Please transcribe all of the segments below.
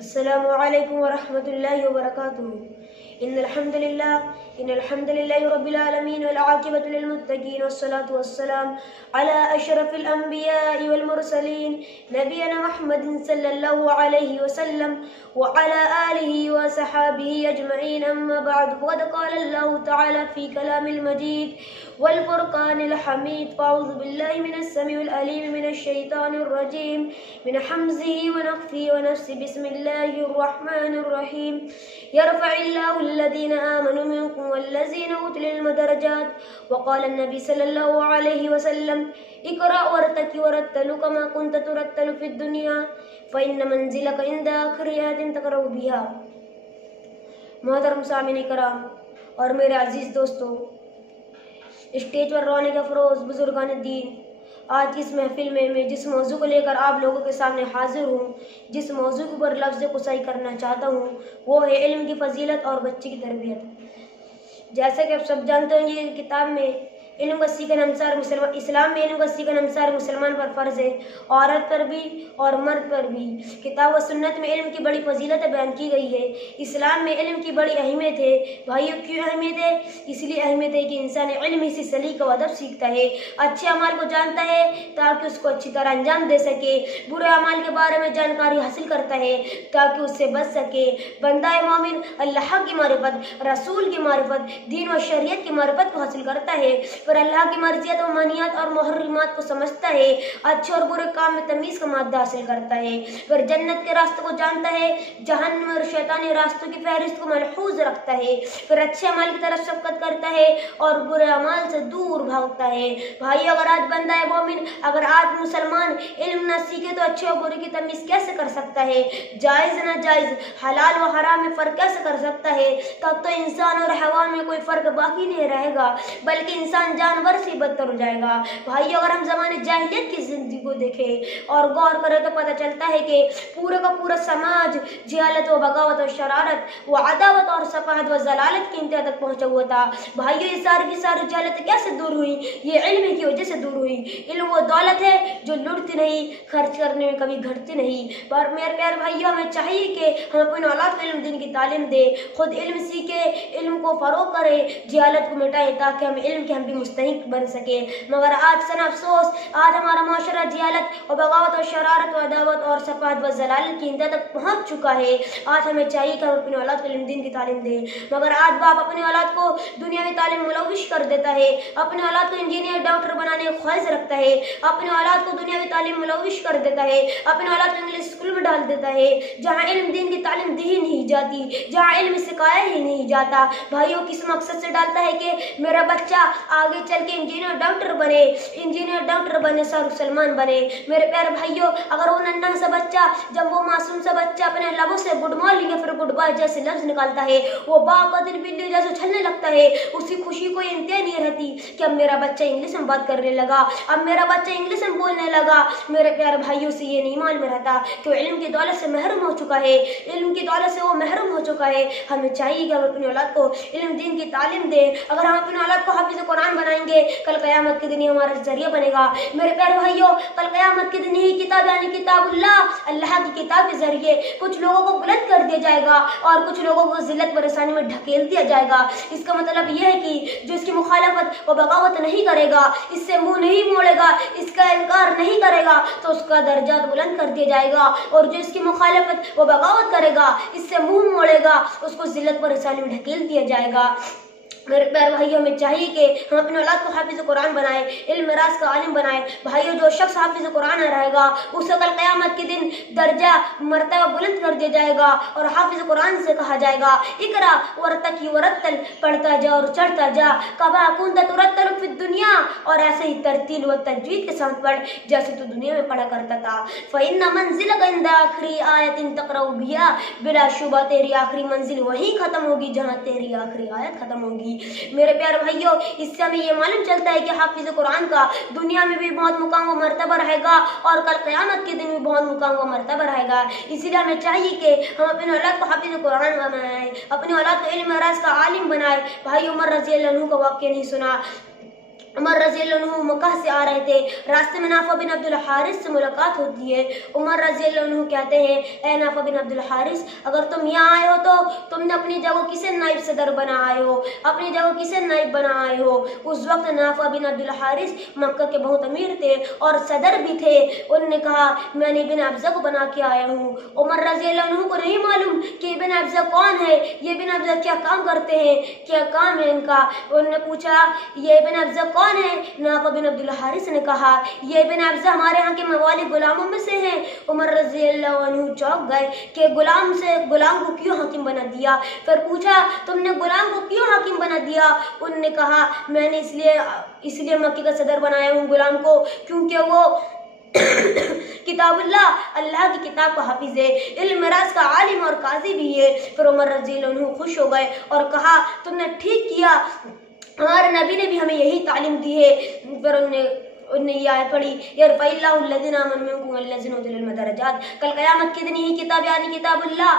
السلام علیکم ورحمۃ اللہ وبرکاتہ۔ ان الحمد للہ رب العالمین والعاقبۃ للمتقین والصلاة والسلام علی اشرف الانبیاء والمرسلین نبینا محمد صلی اللہ علیہ وسلم وعلی آلہ وصحابہ اجمعین، اما بعد، فقد قال اللہ تعالی فی کلام المجید والفرقان الحمید، فاعوذ باللہ من السمیع العلیم من الشیطان الرجیم من حمزہ ونفخہ ونفثہ، بسم اللہ الرحمن الرحیم، یرفع اللہ الذین آمنوا منکم والذین اوتوا العلم درجات، وقال النبی صلی اللہ علیہ وسلم اقرأ وارتقِ ورتل كما كنت ترتل في الدنيا فإن منزلك عند آخر آیت تقرأ بها۔ محترم سامعین کرام اور میرے عزیز دوستو، اسٹیج پر رونے کے افروز بزرگان دین، آج کی اس محفل میں جس موضوع کو لے کر آپ لوگوں کے سامنے حاضر ہوں، جس موضوع کے اوپر لفظ قصائی کرنا چاہتا ہوں، وہ ہے علم کی فضیلت اور بچے کی تربیت۔ جیسا کہ آپ سب جانتے ہیں، یہ کتاب میں علم کا سیکھنا اسلام میں علم کا سیکھنا ہمسار مسلمان پر فرض ہے، عورت پر بھی اور مرد پر بھی۔ کتاب و سنت میں علم کی بڑی فضیلت بیان کی گئی ہے۔ اسلام میں علم کی بڑی اہمیت ہے۔ بھائیو، کیوں اہمیت ہے؟ اس لیے اہمیت ہے کہ انسان علم ہی سے سلیقہ و ادب سیکھتا ہے، اچھے اعمال کو جانتا ہے تاکہ اس کو اچھی طرح انجام دے سکے، برے اعمال کے بارے میں جانکاری حاصل کرتا ہے تاکہ اس سے بچ سکے۔ بندہ مومن اللہ کی معرفت، رسول کی معرفت، دین و شریعت کی معرفت کو حاصل کرتا ہے، پھر اللہ کی مرضیات و منہیات اور محرمات کو سمجھتا ہے، اچھے اور برے کام میں تمیز کا مادہ حاصل کرتا ہے، پھر جنت کے راستوں کو جانتا ہے، جہنم اور شیطانی راستوں کی فہرست کو ملحوظ رکھتا ہے، پھر اچھے عمل کی طرف شفقت کرتا ہے اور برے اعمال سے دور بھاگتا ہے۔ بھائی، اگر آج بندہ مومن، اگر آج مسلمان علم نہ سیکھے تو اچھے اور برے کی تمیز کیسے کر سکتا ہے؟ جائز ناجائز، حلال و حرام میں فرق کیسے کر سکتا ہے؟ تب تو انسان اور حیوان میں کوئی فرق باقی نہیں رہے گا، بلکہ انسان جانور سے بدتر ہو جائے گا۔ بھائی، اگر ہم زمانے جاہلیت کی زندگی کو دیکھیں اور غور کریں تو پتہ چلتا ہے کہ پورے کا پورا سماج جہالت و بغاوت و شرارت و عداوت اور صفاحت و ضلالت کی انتہا تک پہنچا ہوا تھا۔ بھائیو، یہ ساری کی ساری جہالت کیسے دور ہوئی؟ یہ علم کی وجہ سے دور ہوئی۔ علم وہ دولت ہے جو لڑتی نہیں، خرچ کرنے میں کبھی گھٹتی نہیں۔ پر میرے پیارے بھائیو، ہمیں چاہیے کہ ہم اپنے اولاد کو علم دین کی تعلیم دیں، خود علم سیکھے، علم کو فروغ کرے، جہالت کو مٹائے تاکہ ہم علم کے ہم بھی مستحق بن سکے۔ مگر آج سن افسوس، آج ہمارا معاشرہ جہالت اور بغاوت و شرارت و عداوت اور صفاحت و ضلالت کی انتہا تک پہنچ چکا ہے۔ آج ہمیں چاہیے کہ ہم اپنے اولاد کو علم دین کی تعلیم دیں، مگر آج باپ اپنے اولاد کو دنیاوی تعلیم ملوث کر دیتا ہے، اپنے اولاد کو انجینئر ڈاکٹر بنانے کی خواہش رکھتا ہے، اپنے اولاد کو دنیاوی تعلیم ملوث کر دیتا ہے، اپنے اولاد کو انگلش اسکول میں ڈال دیتا ہے جہاں علم دین کی تعلیم دی ہی نہیں جاتی، جہاں علم سکھایا ہی نہیں جاتا۔ بھائیوں، کس مقصد سے ڈالتا ہے کہ میرا بچہ آگے چل کے انجینئر ڈاکٹر بنے، شاہ رخ سلمان بنے۔ میرے پیارے بھائیوں، اگر وہ ننھا سا بچہ، جب وہ معصوم سا بچہ اپنے لبوں سے گڈ مارننگ یا پھر گڈ بائی جیسے لفظ نکالتا ہے، وہ باپ کا دل بلی جیسے اچھلنے لگتا ہے، اس کی خوشی کوئی انتہا نہیں رہتی کہ اب میرا بچہ انگلش میں بات کرنے لگا، اب میرا بچہ انگلش میں بولنے لگا۔ میرے پیارے بھائیوں، سے یہ نہیں معلوم رہتا کہ وہ علم کی دولت سے محروم ہو چکا ہے، علم کی دولت سے وہ محروم ہو چکا ہے۔ ہمیں چاہیے کہ ہم اپنی اولاد کو علم دین کی تعلیم دیں۔ اگر ہم اپنے اولاد کو حافظ قرآن بنائیں گے، کل قیامت کے دن یہ ہمارا ذریعہ بنے گا۔ میرے پیارے بھائیوں، کل قیامت کے دن یہی کتاب یعنی کتاب اللہ کی کتاب کے ذریعے کچھ لوگوں کو بلند کر دیا جائے گا اور کچھ لوگوں کو ذلت پریشانی میں ڈھکیل دیا جائے گا۔ اس کا مطلب یہ ہے کہ جو اس کی مخالفت و بغاوت نہیں کرے گا، اس سے منہ نہیں موڑے گا، اس کا انکار نہیں کرے گا تو اس کا درجات بلند کر دیا جائے گا، اور جو اس کی مخالفت و بغاوت کرے گا، اس سے منہ موڑے گا، اس کو ذلت پریشانی میں ڈھکیل دیا جائے گا۔ میرے پیارے بھائیوں، ہمیں چاہیے کہ ہم اپنے اولاد کو حافظ قرآن بنائیں، علم میراث کا عالم بنائیں۔ بھائیوں، جو شخص حافظ قرآن رہے گا، اسے کل قیامت کے دن درجہ مرتبہ بلند کر دیا جائے گا اور حافظ قرآن سے کہا جائے گا اقرا ورتقی ورتل، پڑھتا جا اور چڑھتا جا، کما کنت ترتل فی الدنیا، اور ایسے ہی ترتیل و تجوید کے ساتھ پڑھ جیسے تو دنیا میں پڑھا کرتا تھا۔ فإن منزلک عند آخری آیت تقرأ بها، بلا شبہ تیری آخری منزل وہیں ختم ہوگی جہاں تیری آخری آیت ختم ہوگی۔ میرے پیارے بھائیوں، اس سے ہمیں یہ معلوم چلتا ہے کہ حافظ قرآن کا دنیا میں بھی بہت مقام و مرتبہ رہے گا اور کل قیامت کے دن بھی بہت مقام و مرتبہ رہے گا۔ اسی لیے ہمیں چاہیے کہ ہم اپنے اولاد کو حافظ قرآن بنائیں، اپنے اولاد کو علم میراث کا عالم بنائیں۔ بھائی عمر رضی اللہ عنہ کا واقعہ نہیں سنا؟ عمر رضی اللہ عنہ مکہ سے آ رہے تھے، راستے میں نافع بن عبد الحارث سے ملاقات ہوتی ہے۔ عمر رضی اللہ عنہ کہتے ہیں اے نافع بن عبد الحارث، اگر تم یہاں آئے ہو تو تم نے اپنی جگہ کسے نائب صدر بنا آئے ہو، اپنی جگہ کسے نائب بنا آئے ہو؟ اس وقت نافع بن عبد الحارث مکہ کے بہت امیر تھے اور صدر بھی تھے۔ انہوں نے کہا میں نے ابن ابزہ کو بنا کے آیا ہوں۔ عمر رضی اللہ عنہ کو نہیں معلوم کہ ابن ابزہ کون ہے، یہ ابن ابزہ کیا کام کرتے ہیں، کیا کام ہے ان کا۔ انہوں نے پوچھا یہ ابن ابزہ کون ہے؟ نافع بن عبد الحارث نے کہا یہ ابن ابزہ ہمارے ہاں کے موالی غلاموں میں سے ہیں۔ عمر رضی اللہ عنہ چونک گئے کہ غلام کو کیوں حاکم بنا دیا؟ پھر پوچھا تم نے غلام کو کیوں حاکم بنا دیا؟ انہوں نے کہا میں نے اس لیے مکہ کا صدر بنایا ہوں غلام کو کیونکہ وہ کتاب اللہ کی کتاب کا حافظ ہے، علم میراث کا عالم اور قاضی بھی ہے۔ پھر عمر رضی اللہ عنہ خوش ہو گئے اور کہا تم نے ٹھیک کیا، ہمارے نبی نے بھی ہمیں یہی تعلیم دی ہے۔ پھر انہوں نے یہ آیت پڑھی یرفع اللہ الذین آمنوا منکم والذین اوتوا العلم درجات۔ کل قیامت کے دن یہی کتاب یعنی کتاب اللہ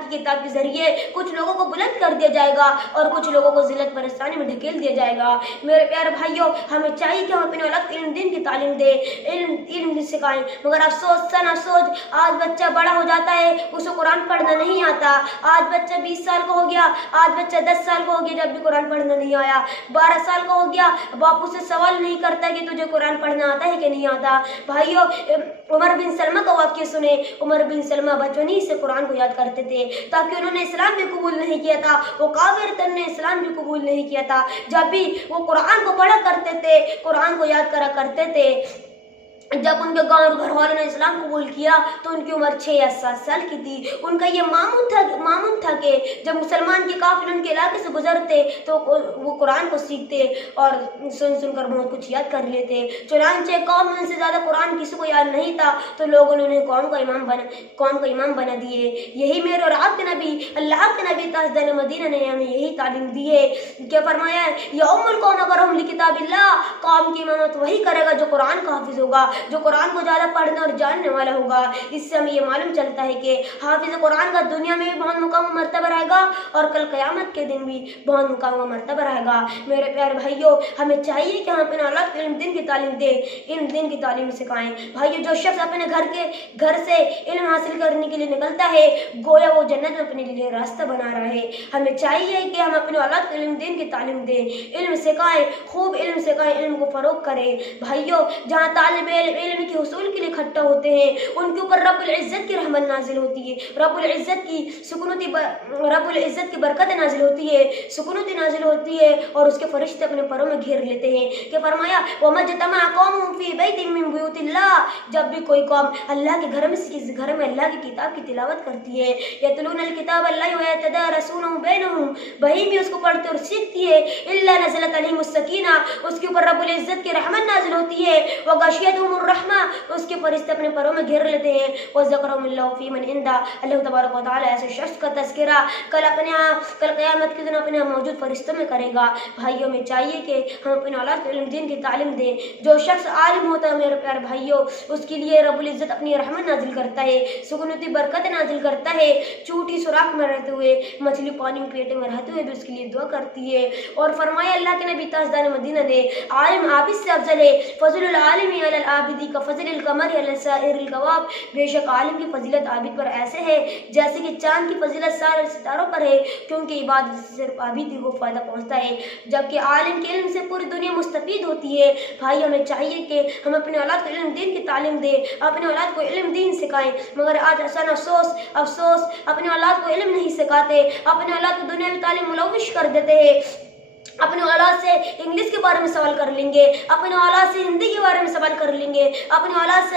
کی کتاب کے ذریعے کچھ لوگوں کو بلند کر دیا جائے گا اور کچھ لوگوں کو ذلت پریشانی میں ڈھکیل دیا جائے گا۔ میرے پیارے بھائیوں، ہمیں چاہیے کہ ہم اپنے اولاد کو علم دین کی تعلیم دیں، علم سکھائیں، مگر افسوس آج بچہ بڑا ہو جاتا ہے اسے قرآن پڑھنا نہیں آتا۔ آج بچہ 20 سال کا ہو گیا، آج بچہ 10 سال کا ہو گیا جب بھی قرآن پڑھنا نہیں آیا، 12 سال کا ہو گیا باپو سے سوال نہیں کرتا کہ تجھے قرآن پڑھنا آتا ہے کہ نہیں آتا۔ بھائیوں، عمر بن سلمہ کا واقعہ سنیں۔ عمر بن سلمہ بچپنی سے قرآن کو یاد کرتے تھے تاکہ انہوں نے اسلام بھی قبول نہیں کیا تھا، وہ کافر تھے، نے اسلام بھی قبول نہیں کیا تھا۔ جب بھی وہ قرآن کو پڑھا کرتے تھے، قرآن کو یاد کرا کرتے تھے، جب ان کے گھر والوں نے اسلام قبول کیا تو ان کی عمر 6 یا 7 سال کی تھی۔ ان کا یہ معمول تھا کہ جب مسلمان کے قافلے ان کے علاقے سے گزرتے تو وہ قرآن کو سیکھتے اور سن کر بہت کچھ یاد کر لیتے۔ چنانچہ قوم میں سے زیادہ قرآن کسی کو یاد نہیں تھا تو لوگوں نے انہیں قوم کا امام بنا دیے۔ یہی میرے اور آپ کے نبی، اللہ کے نبی تاجدار مدینہ نے ہمیں یہی تعلیم دی ہے کہ فرمایا یا ام القوم اقرأہم لکتاب اللہ، قوم کی امامت وہی کرے گا جو قرآن کا حافظ ہوگا، جو قرآن کو زیادہ پڑھنے اور جاننے والا ہوگا۔ اس سے ہمیں یہ معلوم چلتا ہے کہ حافظ قرآن کا دنیا میں بھی بہت مقام و مرتبہ رہے گا اور کل قیامت کے دن بھی بہت مقام و مرتبہ رہے گا۔ میرے پیارے بھائیوں، ہمیں چاہیے کہ ہم اپنے اولاد کو علم دین کی تعلیم دیں، علم دین کی تعلیم سکھائیں۔ بھائیوں، جو شخص اپنے گھر سے علم حاصل کرنے کے لیے نکلتا ہے گویا وہ جنت میں اپنے لیے راستہ بنا رہا ہے۔ ہمیں چاہیے کہ ہم اپنے اولاد کو علم دین کی تعلیم دیں، علم سکھائیں، خوب علم سکھائیں، علم کو فروغ کریں۔ بھائیوں، جہاں طالب علم کے حصول کے لیے اکٹھا ہوتے ہیں ان کے اوپر رب العزت کی رحمت نازل ہوتی ہے، رب العزت کی برکت نازل ہوتی ہے، سکونت نازل ہوتی ہے اور اس کے فرشتے اپنے پروں میں گھیر لیتے ہیں کہ فرمایا وَمَا اجْتَمَعَ قَوْمٌ فِي بَيْتٍ مِّن بُيُوتِ اللَّهِ، جب بھی کوئی قوم اللہ کے گھر میں سے کسی گھر میں اللہ کی کتاب کی تلاوت کرتی ہے، يَتْلُونَ الْكِتَابَ اللَّهِ وَيَتَدَارَسُونَهُ بَيْنَهُمْ، وہی بھی اس کو پڑھتے اور سیکھتی ہے، إِلَّا نَزَلَتْ عَلَيْهِمُ السَّكِينَةُ، اس کے اوپر رب العزت کی رحمت نازل ہوتی ہے، وَغَشِيَتْهُمُ الرَّحْمَةُ، اس کے فرشتے اپنے پروں میں گھیر لیتے ہیں، وَذَكَرَهُمُ اللَّهُ فِي مَنْ عِندَهُ، اللہ تبارک و تعالی ایسے شخص کا تذکرہ کل قیامت کے دن اپنے موجود فرشتوں میں کرے گا۔ بھائیوں، میں چاہیے کہ ہم اپنے اولاد کو علم دین کی تعلیم دیں۔ جو شخص عالم ہوتا ہے میرے پیارے بھائیوں، اس کے لیے رب العزت اپنی رحمت نازل کرتا ہے، سکونتی برکت نازل کرتا ہے۔ چوٹی سوراخ میں رہتے ہوئے، مچھلی پانی میں پیٹ میں رہتے ہوئے بھی اس کے لیے دعا کرتی ہے۔ اور فرمایا اللہ کے نبی تاجدار مدینہ نے عالم عابد سے افضل ہے، فضل العالم علی العابد کا فضل القمر علی سائر الکواکب، بے شک عالم کی فضیلت عابد پر ایسے ہے جیسے کہ چاند کی فضیلت سارے ستاروں پر ہے، کیونکہ عبادت سے صرف عابد ہی کو فائدہ پہنچتا ہے، جبکہ عالم کے علم سے پوری دنیا مستفید ہوتی ہے۔ بھائی، ہمیں چاہیے کہ ہم اپنے اولاد کو علم دین کی تعلیم دیں، اپنے اولاد کو علم دین سکھائیں، مگر آج افسوس اپنے اولاد کو علم نہیں سکھاتے، اپنے اولاد کو دنیاوی تعلیم ملوث کر دیتے ہیں۔ اپنے اولاد سے انگلش کے بارے میں سوال کر لیں گے، اپنے اولاد سے ہندی کے بارے میں سوال کر لیں گے، اپنے اولاد سے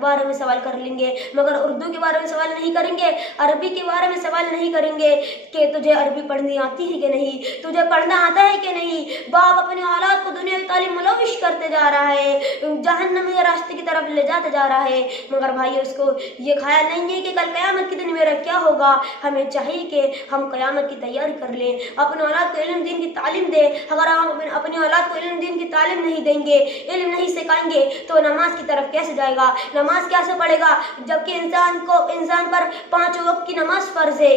بارے میں سوال کر لیں گے، مگر اردو کے بارے میں سوال نہیں کریں گے، عربی کے بارے میں سوال نہیں کریں گے کہ تجھے عربی پڑھنی آتی ہے کہ نہیں، تجھے پڑھنا آتا ہے کہ نہیں۔ باپ اپنے اولاد کو دنیاوی تعلیم ملوث کرتے جا رہا ہے، جہنم کے راستے کی طرف لے جاتے جا رہا ہے، مگر بھائی اس کو یہ خیال نہیں ہے کہ کل قیامت کے دن میرا کیا ہوگا۔ ہمیں چاہیے کہ ہم قیامت کی تیاری کر لیں، اپنے اولاد کو علم دین کی تعلیم دیں۔ اگر ہم اپنی اولاد کو علم دین کی تعلیم نہیں دیں گے، علم نہیں سکھائیں گے تو نماز کی طرف کیسے جائے گا، نماز کیسے پڑھے گا، جبکہ انسان پر 5 وقت کی نماز فرض ہے۔